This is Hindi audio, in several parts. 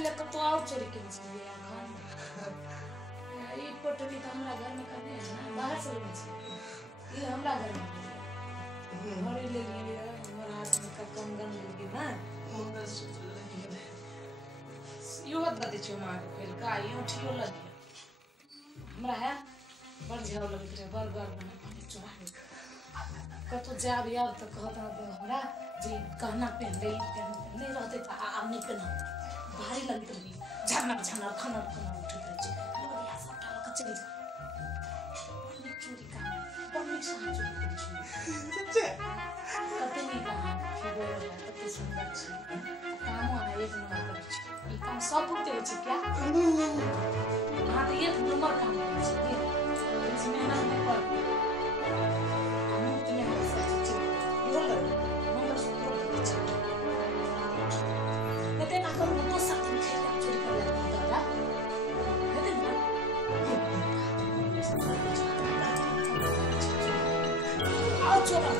पहले तो और चोरी के मछली है घर में। ये पोटली तो हमरा घर में करने है ना, बाहर से ले मछली। ये हमरा घर में घरे ले लिए हमारे हाथ में का कंगन लगी ना मुंडा सुतल नहीं यो हद दे छो मार फेल का यो ठियो लगी हमरा है बड़ झाव लगे रे बर्गर बना पानी चोरा कतो जाब याद तो कहता हमरा जी कहना पहन ले नहीं रहते तो अब नहीं पहना भारी लगत रही झरना झरना खाना खाना उठत रही लोरिया सब डाल के चली जा पन्नी चोरी का पन्नी से चोरी कर सच्चे कते नहीं कहा फिर कते सुंदर छी काम आए एक नंबर कर छी ई काम सब होते हो छी क्या हां तो एक नंबर काम है छी इसमें ना नहीं पर हम तुम्हें हम सब छी ये लो नंबर सूत्र छी कते ना करो तो सब चोरी कर लेता दादा कते ना आओ चोरा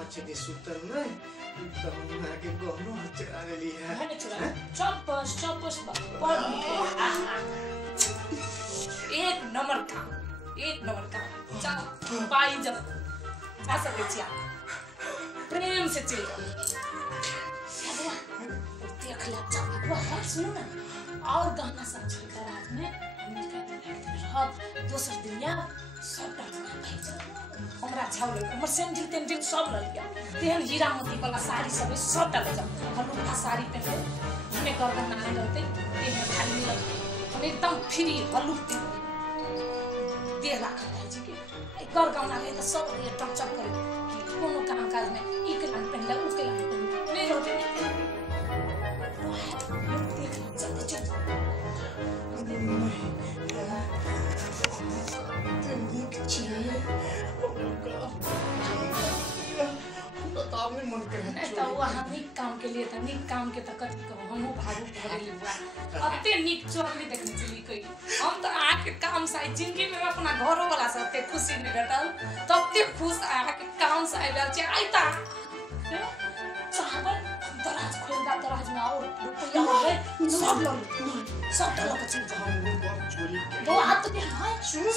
अच्छे सुतर ना तब मैं के गोनो चुरा ले लिया है चुरा चौपस चौपस पर एक नंबर का जाओ पाई जब जा सकते छी आप प्रेम से चल देख ला चल वो है सुनो ना और गाना सब चलता रात में हमने कहते हैं दोसर दिन या सब डालना भाई हमरा छाव लगे हमर सेंडिल तेंडिल सब ल लिया तेहन हीरा मोती वाला साड़ी सब डाल जा हम लोग साड़ी पहने हमें करना नहीं रहते तेहन खाली मिल हम एकदम फ्री हलुक दे रखा है जी के कर गाना ले तो सब ये टचअप करे कि कोनो काम काज में ई के लाइन पहन ले उ के लाइन पहन नहीं होते देख जल्दी चल तो वहाँ निक काम के लिए था निक काम के तक हम भागू भरे हुआ अत्ते निक चोरी देखने चली कोई हम तो आके काम से जिंदगी में अपना घरों वाला से अत्ते खुशी नहीं बैठल तब ते खुश आके काम से आइल छे आइता चावल दराज खोल दा दराज में और रुपया हो गए सब लोग सब लोग चल जाओ वो हाथ के हां सुनो